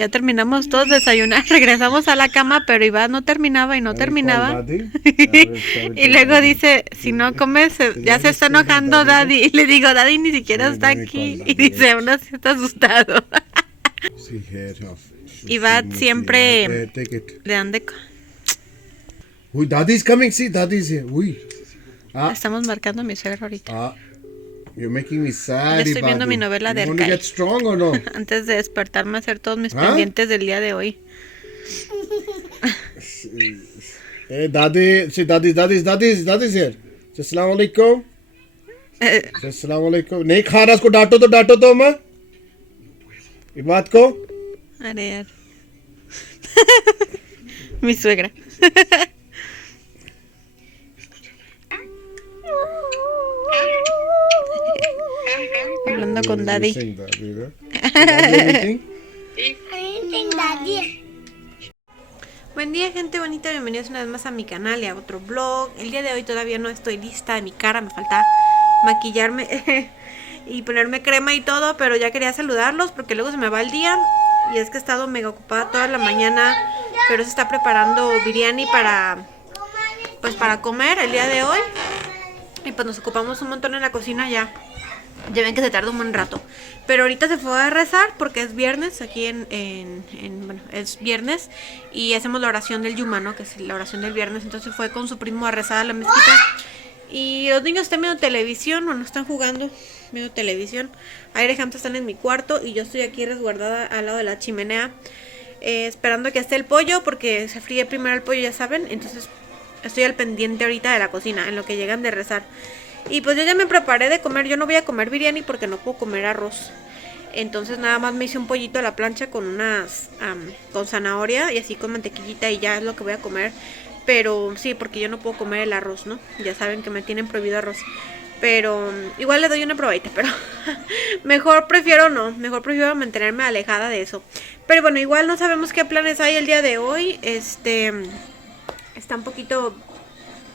ya terminamos todos de desayunar, regresamos a la cama, pero Iván no terminaba y no terminaba. Y luego dice, si no comes, ya se está enojando Daddy. Y le digo, Daddy ni siquiera está aquí. Y dice, aún así está asustado. Iván siempre le dan de... Uy, Daddy's coming, see, Daddy's here. Uy. Estamos marcando a mi suegro ahorita. You're making me sad. Yo estoy viendo mi novela de Arcai. Get strong or no? Antes de despertarme a hacer todos mis pendientes del día de hoy. Hey, Daddy, see, Daddy's here. Assalamu alaikum. Assalamu alaikum. नहीं खा रहा, उसको डांटो तो मैं ये बात को. अरे यार. Mi suegra. Hablando con Daddy. Buen día, gente bonita, bienvenidos una vez más a mi canal y a otro vlog. El día de hoy todavía no estoy lista de mi cara, me falta maquillarme y ponerme crema y todo, pero ya quería saludarlos porque luego se me va el día. Y es que he estado mega ocupada toda la mañana, pero se está preparando biryani para comer el día de hoy. Y pues nos ocupamos un montón en la cocina ya. Ya ven que se tarda un buen rato. Pero ahorita se fue a rezar porque es viernes. Aquí bueno, es viernes. Y hacemos la oración del Yuma, ¿no? Que es la oración del viernes. Entonces fue con su primo a rezar a la mezquita. Y los niños están viendo televisión o no están jugando, viendo televisión. Aire y Hamza están en mi cuarto y yo estoy aquí resguardada al lado de la chimenea. Esperando que esté el pollo porque se fríe primero el pollo, ya saben. Entonces estoy al pendiente ahorita de la cocina en lo que llegan de rezar. Y pues yo ya me preparé de comer. Yo no voy a comer biryani porque no puedo comer arroz. Entonces nada más me hice un pollito a la plancha con con zanahoria y así con mantequillita y ya es lo que voy a comer. Pero sí, porque yo no puedo comer el arroz, ¿no? Ya saben que me tienen prohibido arroz. Pero igual le doy una probadita, pero mejor prefiero no. Mejor prefiero mantenerme alejada de eso. Pero bueno, igual no sabemos qué planes hay el día de hoy. Está un poquito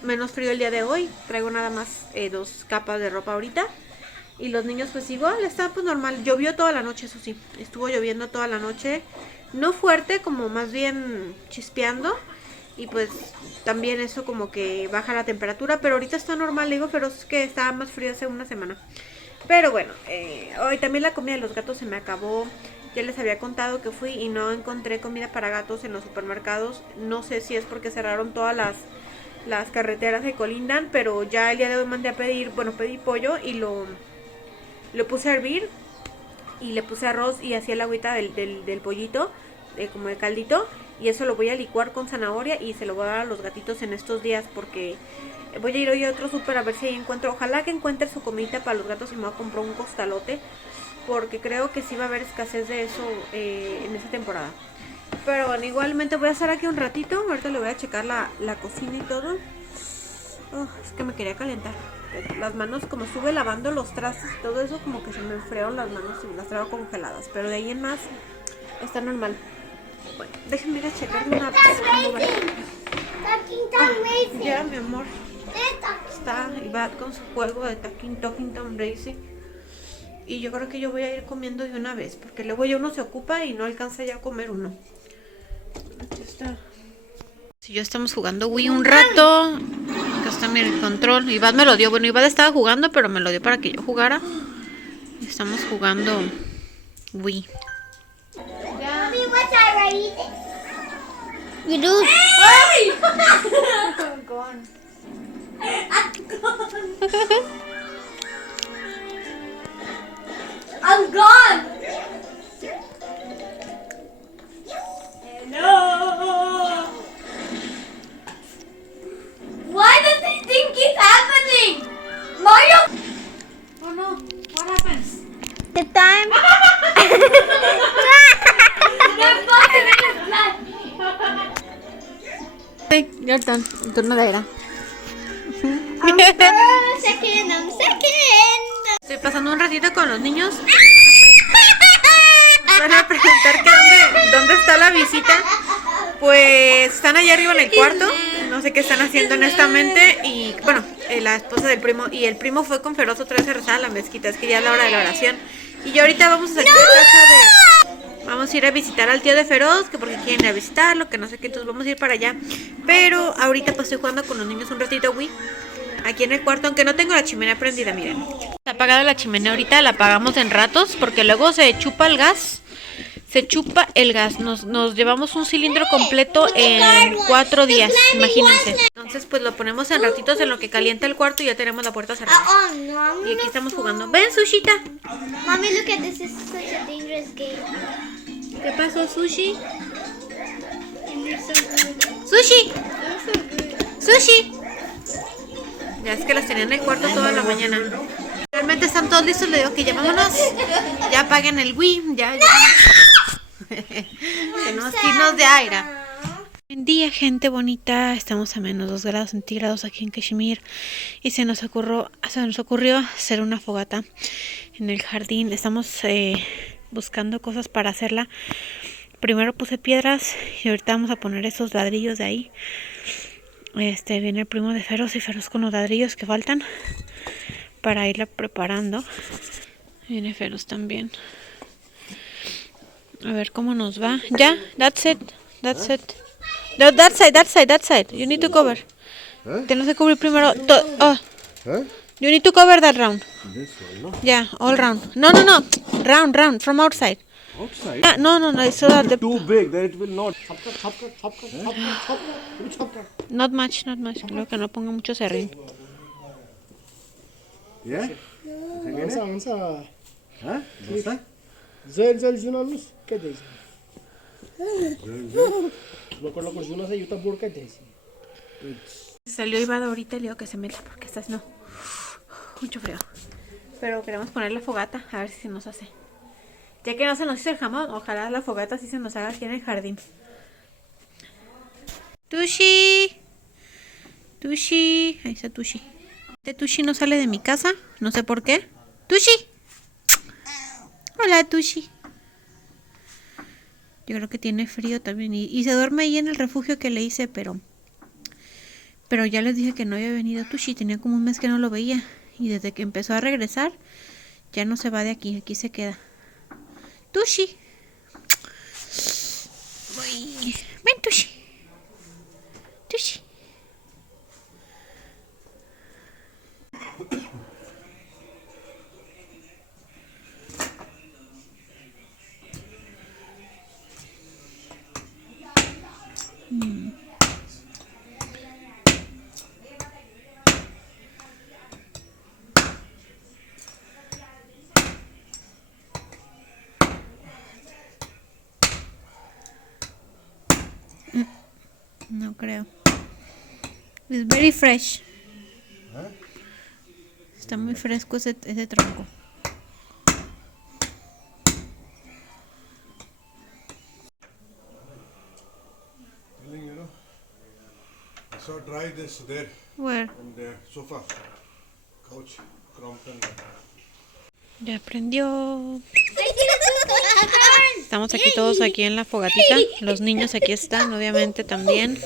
menos frío el día de hoy. Traigo nada más 2 capas de ropa ahorita. Y los niños pues igual, está pues normal. Llovió toda la noche, eso sí. Estuvo lloviendo toda la noche. No fuerte, como más bien chispeando. Y pues también eso como que baja la temperatura. Pero ahorita está normal, digo, pero es que estaba más frío hace una semana. Pero bueno, hoy también la comida de los gatos se me acabó. Ya les había contado que fui y no encontré comida para gatos en los supermercados. No sé si es porque cerraron todas las carreteras que colindan, pero ya el día de hoy mandé a pedir, bueno, pedí pollo y lo puse a hervir y le puse arroz y hacía el agüita del pollito, como el caldito, y eso lo voy a licuar con zanahoria y se lo voy a dar a los gatitos en estos días porque voy a ir hoy a otro súper a ver si ahí encuentro, ojalá que encuentre su comidita para los gatos y me voy a comprar un costalote porque creo que sí va a haber escasez de eso en esta temporada. Pero bueno, igualmente voy a estar aquí un ratito. Ahorita le voy a checar la cocina y todo. Es que me quería calentar las manos, como estuve lavando los trastes y todo eso, como que se me enfriaron las manos y las traigo congeladas. Pero de ahí en más está normal. Bueno, déjenme ir a checar una vez. Ya, mi amor. Está Iván con su juego de Talking Tom Racing. Y yo creo que yo voy a ir comiendo de una vez, porque luego ya uno se ocupa y no alcanza ya a comer uno. Aquí está. Si yo estamos jugando Wii un rato. Acá está mi control. Iván me lo dio. Bueno, Iván estaba jugando, pero me lo dio para que yo jugara. Estamos jugando Wii. I'm gone! Hello! Why does this thing keep happening? Mario! Oh no, what happens? The time. Sí, ya está. El turno de Era. I'm second. Estoy pasando un ratito con los niños. Van a preguntar que dónde está la visita. Pues están allá arriba en el cuarto. No sé qué están haciendo honestamente. Y bueno, la esposa del primo. Y el primo fue con Feroz otra vez a rezar a la mezquita. Es que ya es la hora de la oración. Y yo ahorita vamos a salir de casa de... Vamos a ir a visitar al tío de Feroz, que porque quieren ir a visitarlo, que no sé qué, entonces vamos a ir para allá. Pero ahorita pues estoy jugando con los niños un ratito Wii. Aquí en el cuarto, aunque no tengo la chimenea prendida, miren. Está apagada la chimenea ahorita, la apagamos en ratos porque luego se chupa el gas. Se chupa el gas. Nos llevamos un cilindro completo en 4 días, imagínense. Entonces pues lo ponemos en ratitos en lo que calienta el cuarto y ya tenemos la puerta cerrada. Oh, no. Y aquí estamos jugando. Ven, Sushita. Mommy, look at this. This is such a dangerous game. ¿Qué pasó, Sushi? And you're so good. Sushi. You're so good. Sushi. Ya es que las tenían en el cuarto toda la mañana. Realmente están todos listos, le digo que ya vámonos. Ya apaguen el Wii, ya. Tenemos que irnos de aire. Buen día, gente bonita. Estamos a menos 2 grados centígrados aquí en Kashmir. Y se nos ocurrió hacer una fogata en el jardín. Estamos buscando cosas para hacerla. Primero puse piedras y ahorita vamos a poner esos ladrillos de ahí. Viene el primo de Feroz y Feroz con los ladrillos que faltan para irla preparando. Viene Feroz también. A ver cómo nos va. Ya, that's it. No, that side. You need to cover. Tienes que cubrir primero. You need to cover that round. Yeah, all round. No. Round from outside. Outside? Yeah, no. So that the Too big, then it will not. not much. Creo que no ponga mucho serrín. Yeah? Huh? Zel जुनानुस काय द्यायचं लोक जुना से युता बोर्ड काय द्यायचं Salió Ivada ahorita y le digo que se meta porque estás no. Mucho frío. Pero queremos poner la fogata a ver si se nos hace. Ya que no se nos hizo el jamón, ojalá la fogata sí se nos haga aquí en el jardín. Tushi. Ahí está Tushi. Tushi no sale de mi casa, no sé por qué. Tushi. Hola, Tushi. Yo creo que tiene frío también y se duerme ahí en el refugio que le hice, pero ya les dije que no había venido Tushi, tenía como un mes que no lo veía y desde que empezó a regresar ya no se va de aquí se queda. Tushi. Ven, Tushi. No creo. It's very fresh. Está muy fresco ese tronco. I saw try this there Where? on the sofa, couch, Crompton. Ya prendió. Estamos aquí todos aquí en la fogatita. Los niños aquí están, obviamente también.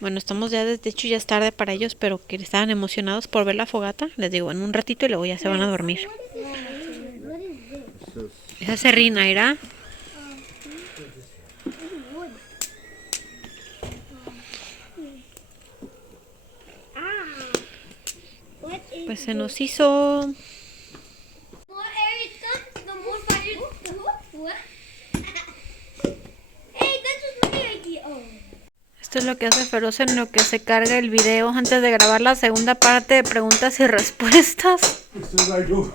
Bueno, estamos ya, de hecho ya es tarde para ellos, pero que estaban emocionados por ver la fogata. Les digo, en un ratito y luego ya se van a dormir. Esa serrina, ¿irá? Pues se nos hizo. Esto es lo que hace Feroz en lo que se carga el video antes de grabar la segunda parte de preguntas y respuestas. This is I do.